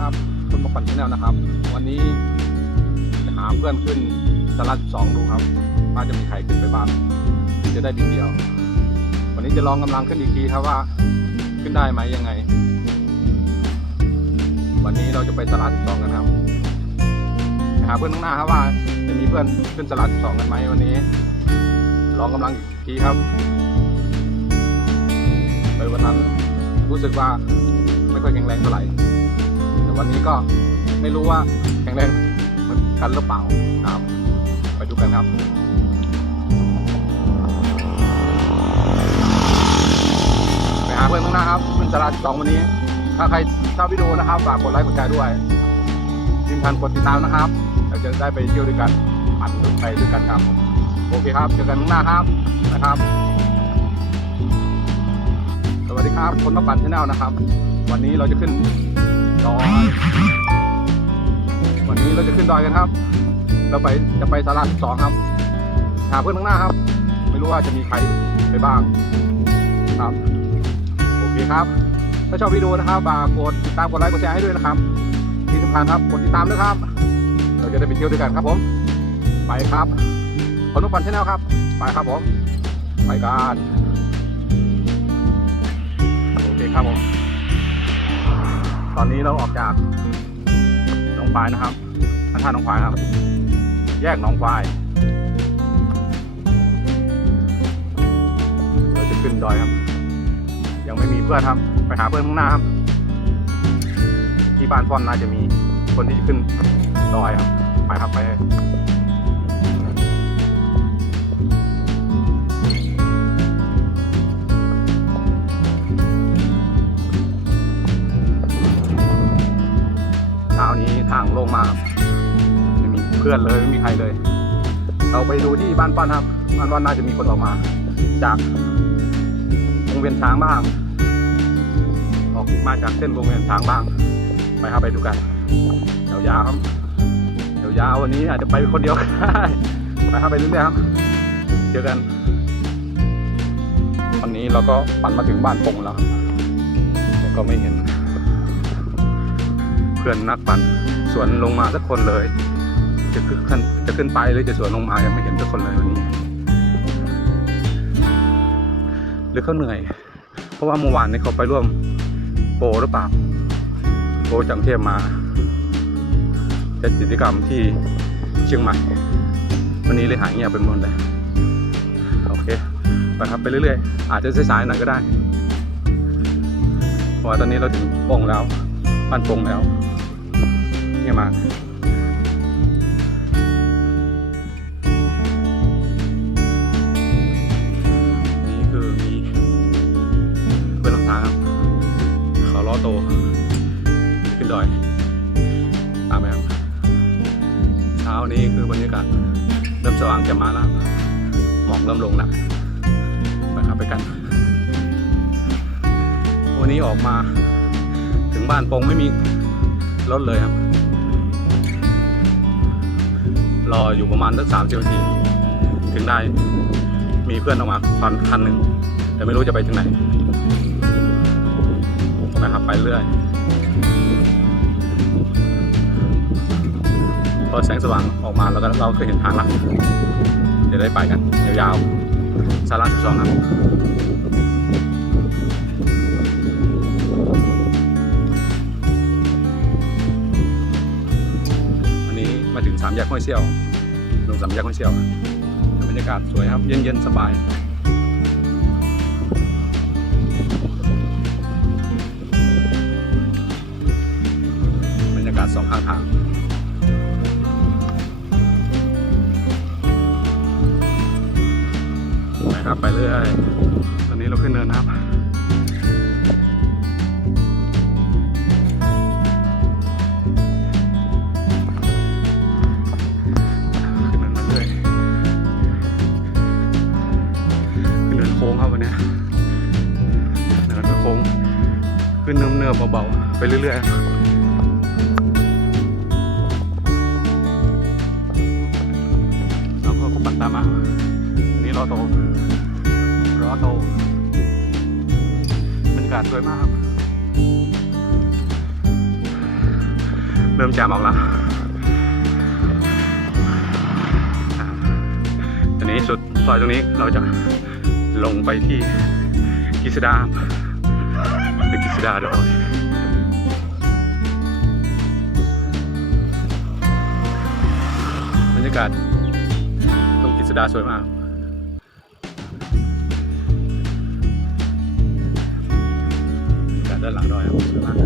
ครับ คุณมาปั่นชแนลนะครับ วันนี้จะหาเพื่อนขึ้นสลัดสองดูครับว่าจะมีใครขึ้นไปบ้างจะได้บินเดียว วันนี้จะลองกำลังขึ้นอีกทีครับว่าขึ้นได้ไหมยังไง วันนี้เราจะไปสลัดสองกันครับหาเพื่อนข้างหน้าครับว่าจะมีเพื่อนขึ้นสลัดสองกันไหมวันนี้ ลองกำลังอีกทีครับ ไปวันนั้นรู้สึกว่าไม่ค่อยแข็งแรงเท่าไหร่ วันนี้ก็ไม่รู้ว่าแข็งแรงเหมือนกันหรือเปล่าครับ ไปดูกันครับไปหาเพื่อนข้างหน้าครับเพื่อนสาราสองวันนี้ ถ้าใครชอบวิดีโอนะครับฝากกดไลค์กดแชร์ด้วยที่ทันกดติดตามนะครับเราจะได้ไปเที่ยวด้วยกันปั่นรถไปด้วยกันครับ โอเคครับเจอกันข้างหน้าครับนะครับ สวัสดีครับคนมาปั่นชาแนลนะครับ วันนี้เราจะขึ้น อยวันนี้เราจะขึ้นดอยกันครับ เราไปจะไปสาราสองครับ หาเพื่อนข้างหน้าครับ ไม่รู้ว่าจะมีใครไปบ้าง ครับ โอเคครับ ถ้าชอบวิดีโอนะครับฝากกดติดตามกดไลค์กดแชร์ให้ด้วยนะครับ ที่สำคัญครับกดติดตามด้วยครับ เราจะได้ไปเที่ยวด้วยกันครับผม ไปครับคนทุกคนชาแนลครับ ไปครับผม ไปกันโอเคครับผม ตอนนี้เราออกจากหนองควายนะครับท่านท่าหนองควายครับ แยกหนองควายเราจะขึ้นดอยครับ ยังไม่มีเพื่อนครับ ไปหาเพื่อนข้างหน้าครับ ที่บ้านฟอนน่าจะมีคนที่จะขึ้นดอยครับ ไปครับไป พื่อนเลยไม่มีใครเลย เราไปดูที่บ้านป้อนครับบ้านป้อนน่าจะมีคนออกมา จากวงเวียนช้างบ้าง ออกมาจากเส้นวงเวียนช้างบ้าง ไปครับไปดูกันยาวๆครับยาวๆวันนี้อาจจะไปคนเดียวก็ได้ไปครับไปเรื่อยๆครับเจอกันวันนี้เราก็ปั่นมาถึงบ้านปงแล้วแต่ก็ไม่เห็น เพื่อนนักปั่นสวนลงมาสักคนเลย จะขึ้นจะขึ้นไปหรือจะสวนลงมายังไม่เห็นสักคนเลยวันนี้ หรือเขาเหนื่อย เพราะว่าเมื่อวานนี้เขาไปร่วมโปรหรือเปล่าโปรจากกรุงเทพมาจัดกิจกรรมที่เชียงใหม่ วันนี้เลยหายเงียบเป็นหมดเลยโอเคไปครับไปเรื่อยๆ อาจจะสายๆหน่อยก็ได้เพราะว่าตอนนี้เราถึงโปงแล้วบ้านโปงแล้วเงียมาางจ่มาแล้วหมอกเริ่มลงแล้วไปครับไปกัน วันนี้ออกมา ถึงบ้านปงไม่มีรถเลยครับ รออยู่ประมาณสักสามสิบนาทีถึงได้มีเพื่อนออกมาคันคันหนึ่งแต่ไม่รู้จะไปถึงไหนนะครับไปเรื่อย อแสงสว่างออกมาแล้วก็เราเคยเห็นทางละจะได้ไปกันยาวๆสาระสิบสองครับวันนี้มาถึงสามแยกห้วยเซี่ยวลงสามแยกห้วยเซี่ยวบรรยากาศสวยครับ เย็นๆสบาย เบาๆไปเรื่อยๆแล้วก็ปั่นตามมาอันนี้รอโตรอโตบรรยากาศสวยมากครับ เริ่มแจมออกแล้วอ่าตอนนี้สุดซอยตรงนี้เราจะลงไปที่กิสดาเป็นกิสดาดอยากาศตรงกิสดาสวยมากบรรยากาศด้านหลังดอยครับสวยมาก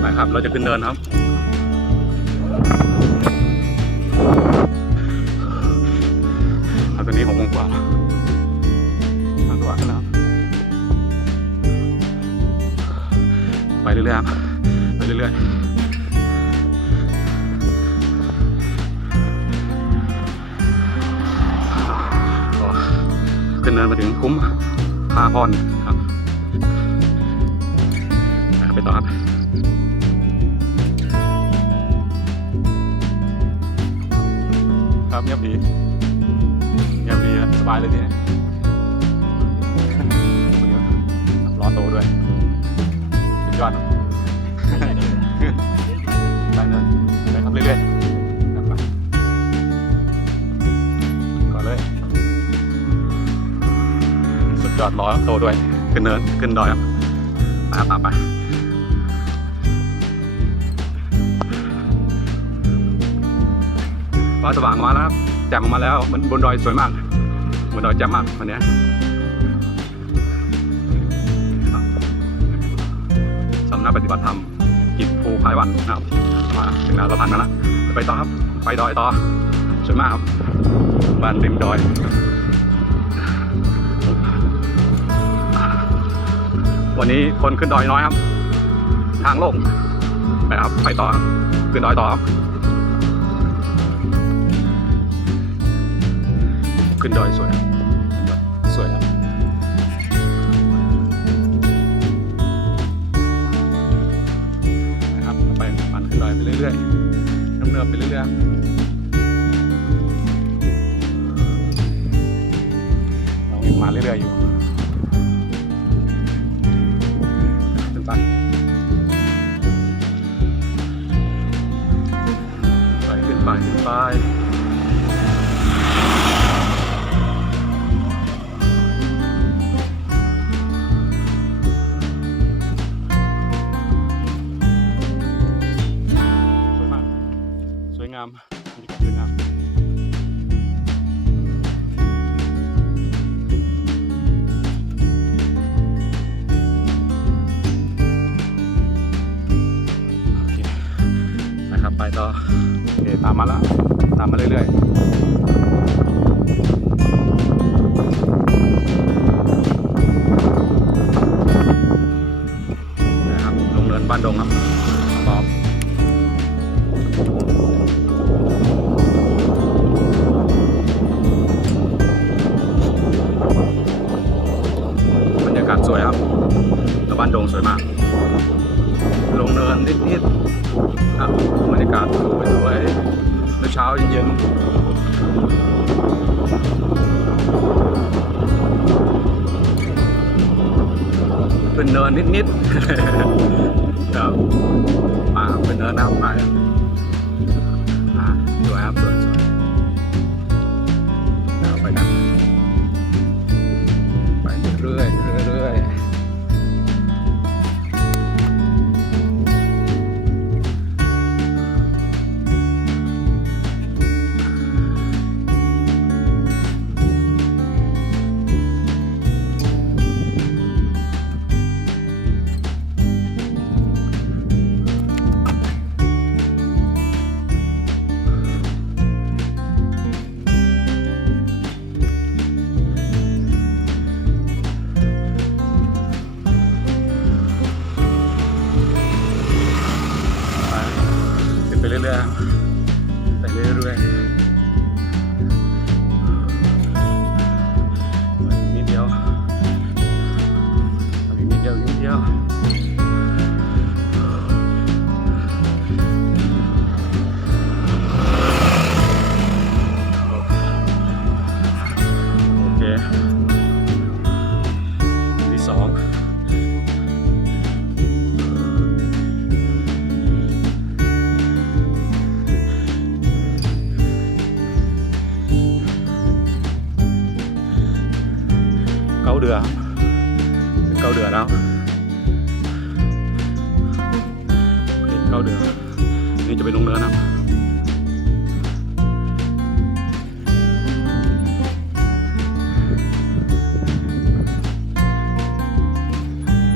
ไปครับเราจะขึ้นเนินครับ ต่อครับครับเงียบดีเงียบดีสบายเลยทีนี้ร้อนโตด้วยสุดยอดครับไปเนินไปครับเรื่อยๆครับไปก่อนเลยสุดยอดรอโตด้วย ขึ้นเนิน ขึ้นดอยครับไปครับตาไป ฟ้าสว่างมาแล้วครับแจ่มมาแล้ว มันบนดอยสวยมากบนดอยแจ่มมากวันนี้สำนักปฏิบัติธรรมกิจภูพายวันนะครับมาถึงแล้วเราผ่านมาแล้วไปต่อครับไปดอยต่อสวยมากครับบ้านริมดอยวันนี้คนขึ้นดอยน้อยครับ ทางโล่งไปครับไปต่อขึ้นดอยต่อ ขึ้นดอยสวยครับขึ้นดอยสวยครับนะครับไปปั่นขึ้นดอยไปเรื่อยๆเนิบๆไปเรื่อยๆเรายังมาเรื่อยๆอยู่ขึ้นไปไปขึ้นไปขึ้นไป ตามมาเรื่อยๆนะครับลงเนินบ้านดงครับ ป่าเป็นเนินนะครับไปอ่าสวยครับสวย ขึ้ เก้าเดือนสิบเก้าเดือนแล้วเก้าเดือนนี่จะไปลงเนื้อนะ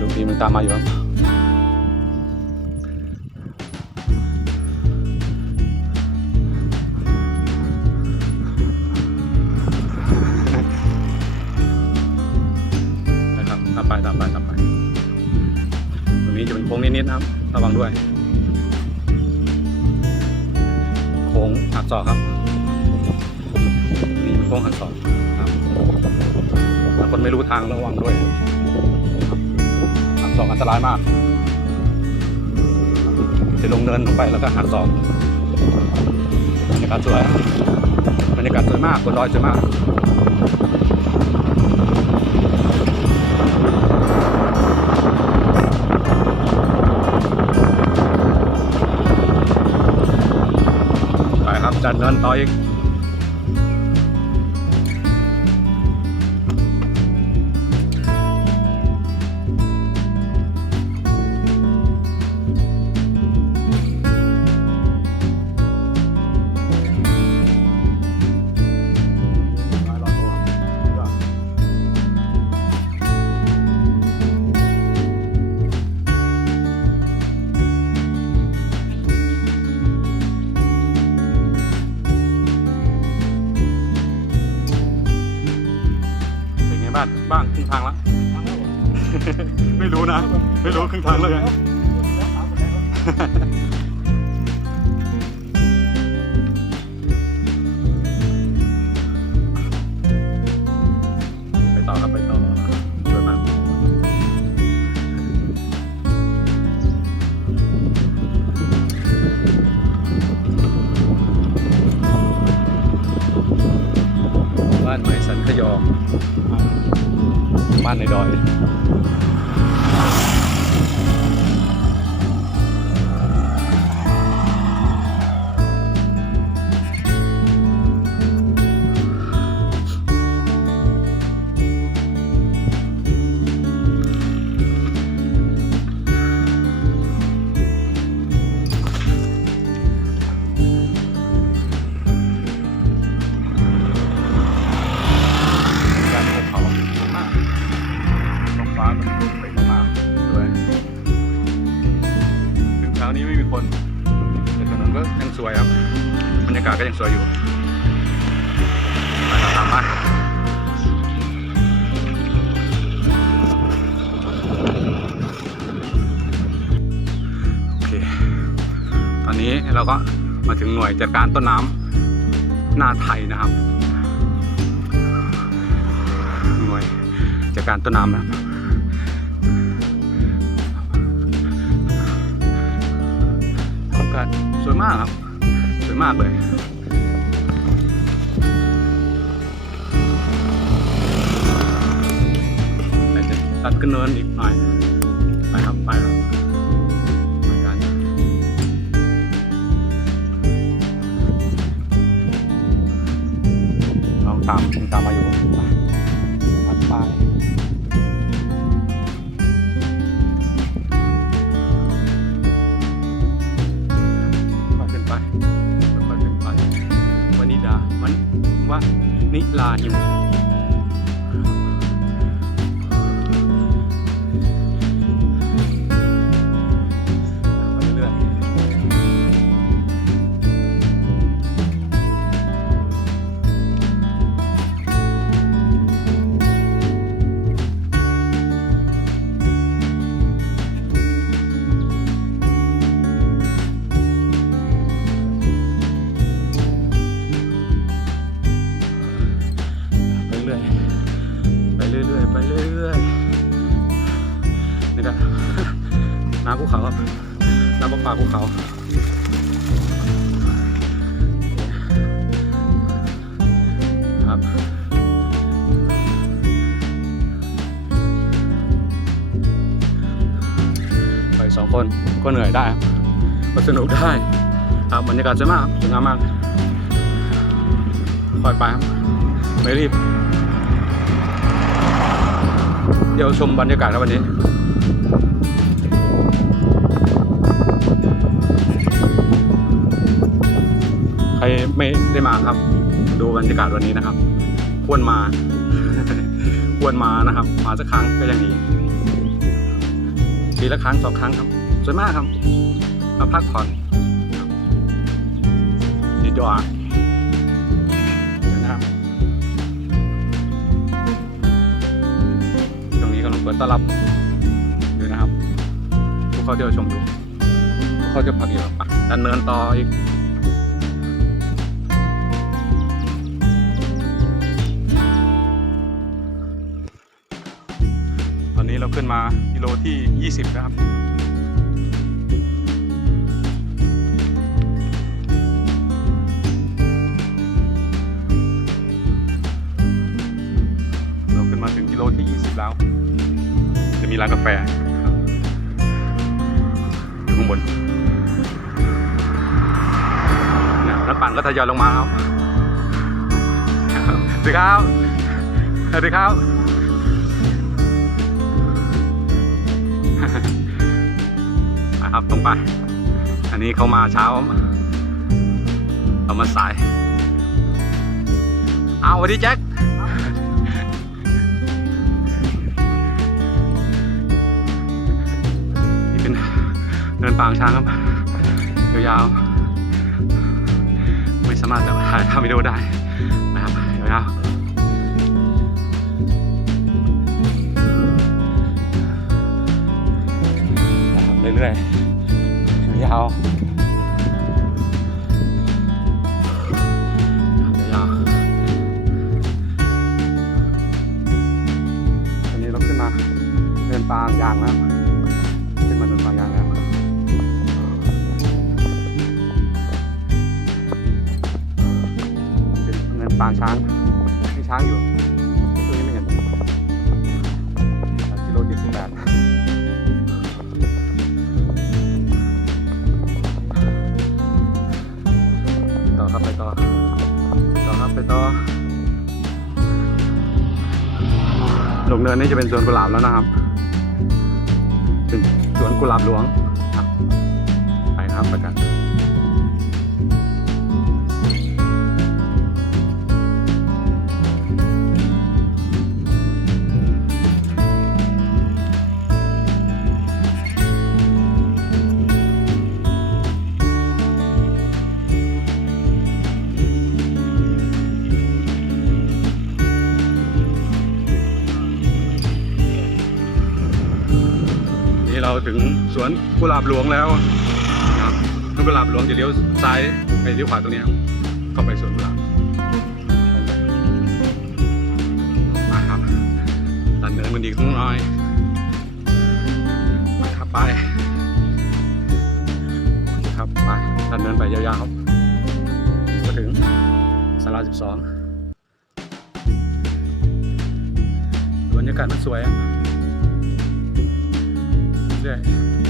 ลูกนี้มันตามมาอยู่ครับ นิดนะครับ ระวังด้วย โค้งหักศอกครับนี่เป็นโค้งหักศอกครับถ้าคนไม่รู้ทางระวังด้วยหักศอกอันตรายมาก จะลงเนินลงไปแล้วก็หักศอกบรรยากาศสวยบรรยากาศสวยมากบนดอยสวยมาก ไป บ้านในดอยากาศก็ยังสวยอยู่ไปตามมาโอเค ตอนนี้เราก็มาถึงหน่วยจัดการต้นน้ำนาไทยนะครับ หน่วยจัดการต้นน้ำนะครับบรรยากาศสวยมากครับ สวยมากเลย จะตัดขึ้นเนินอีกหน่อย ไปครับไปครับเหมือนกันลองตามตามมาอยู่ สนุกได้ครับบรรยากาศสวยมากสวยงามมากค่อยไปครับไม่รีบยที่ยวชมบรรยากาศครับวันนี้ใครไม่ได้มาครับ ดูบรรยากาศวันนี้นะครับควรมาควรมานะครับ มาสักครั้งก็ยังดีปีละครั้งสองครั้งครับ สวยมากครับ พักผ่อนดีดอยนะครับตรงนี้กำลังเปิดต้อนรับอยู่นะครับผู้เข้าเที่ยวชมอยู่ผู้เข้าเที่ยวพักอยู่อะดันเนินต่ออีกตอนนี้เราขึ้นมากิโลที่ 20 นะครับ มีร้านกาแฟอยู่ข้างบนนะแล้วปั่นก็ทยอยลงมาครับสวัสดีครับสวัสดีครับนะครับตรงไป อันนี้เขามาเช้าเรามาสาย เอาสวัสดีแจ็ค เดินปางช้างครับยาวๆไม่สามารถจะถ่ายทำวิดีโอได้นะครับยาวๆนะครับเรื่อยๆยาวๆยาวตอนนี้เราขึ้นมาเดินปางยางแล้ว ช้างมีช้างอยู่ตัวนี้ไม่เห็นกิโลที่สิบแปดไปต่อครับไปต่อไปต่อครับไปต่อลงเนินนี่จะเป็นสวนกุหลาบแล้วนะครับ เป็นสวนกุหลาบหลวงครับไปครับไปกัน เราถึงสวนกุหลาบหลวงแล้วนะครับสวนกุหลาบหลวงจะเลี้ยวซ้ายไปเลี้ยวขวาตรงนี้ครับเข้าไปสวนกุหลาบมาครับดันเนินมันดีขึ้นน้อยไปครับไปครับไปดันเนินไปยาวๆครับก็ถึงสารา12บสองบรรยากาศมันสวยอะ เ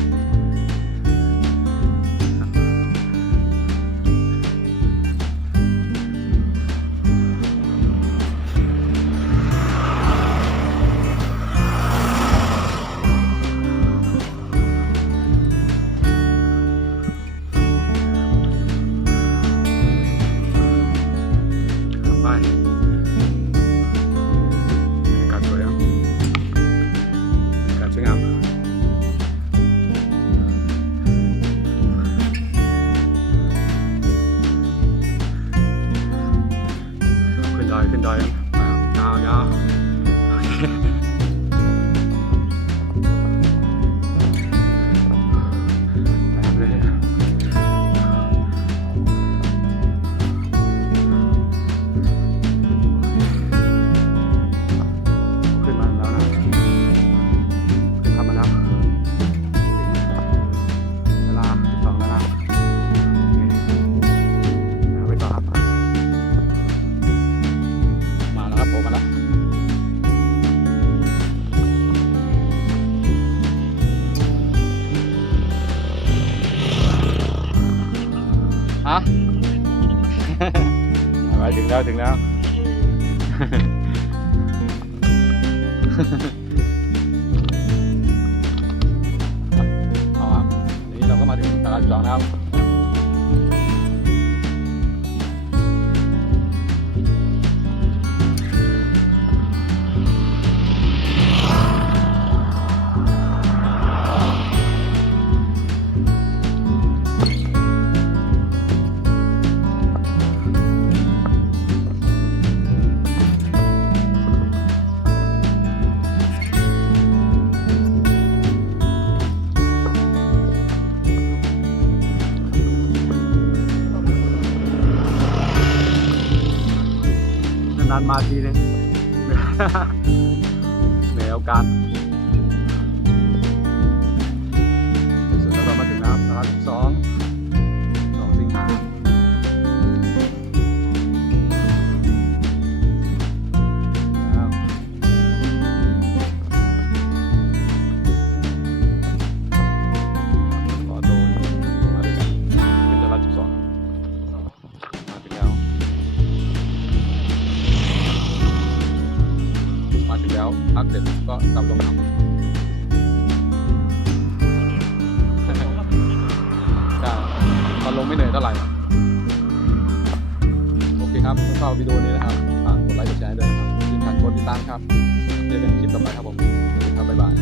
แล้วถึงแล้วานมาทีนึงในโอกาส พักเสร็จก็กลับลงครับใช่ตอนลงไม่เหนื่อยเท่าไหร่โอเคครับถ้าชอบวิดีโอนี้นะครับฝากกดไลค์กดแชร์ด้วยนะครับที่ทางกดติดตามครับเจอกันคลิปต่อไปครับผมสวัสดีครับบ๊ายบาย